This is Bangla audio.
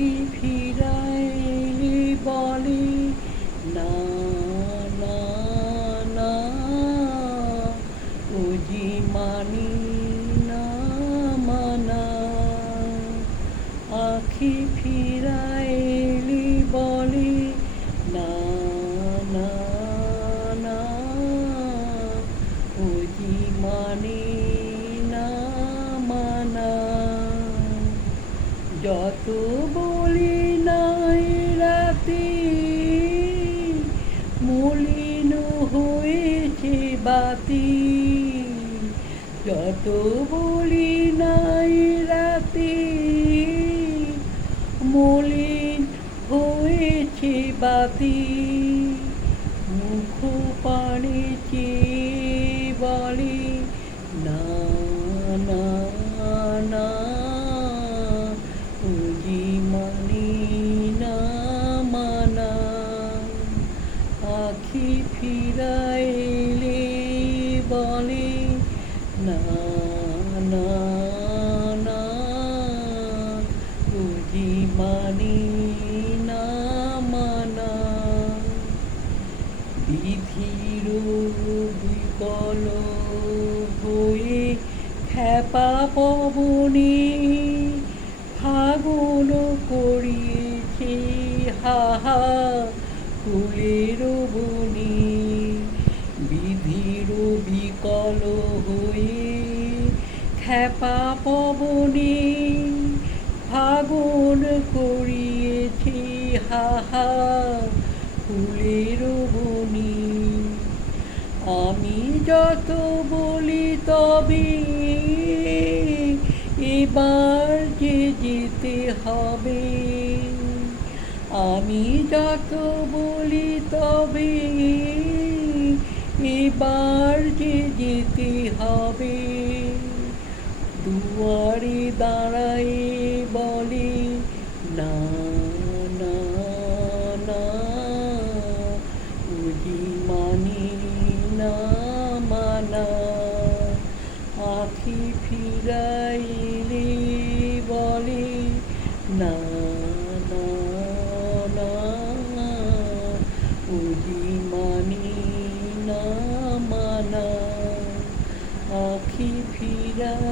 আখি ফিরাইলি বলে না না না, বুঝি মানি না মানা। আখি ফিরাইলি বলে না না না, বুঝি মানি না মানা। যত বলি নাই রাতে মলিন হয়েছে বাতি, যত বলি নাই রাতে মলিন হয়েছে বাতি। মুখ পানে চেয়ে বলে না না না, বুঝি মানি না মানা। আখি ফিরাইলে বলে না না না, বুঝি মানি না মানা। বিধির বিকল হয়ে খ্যাপা পবনে ফাগুন করিয়েছে হাহা ফুলের বনে। বিধির বিকল হয়ে খ্যাপা পবনে ফাগুন করিয়েছে হাহা ফুলের বনে। আমি যত বলি তবে এবার যে যেতে হবে, আমি যত বলি তবে এবার যে যেতে হবে। দুয়ারে দাঁড়ায় বলে না না না, বুঝি মানি না মানা। আখি ফিরাইলে বলে না না না, বুঝি মানি না মানা। আখি ফিরাই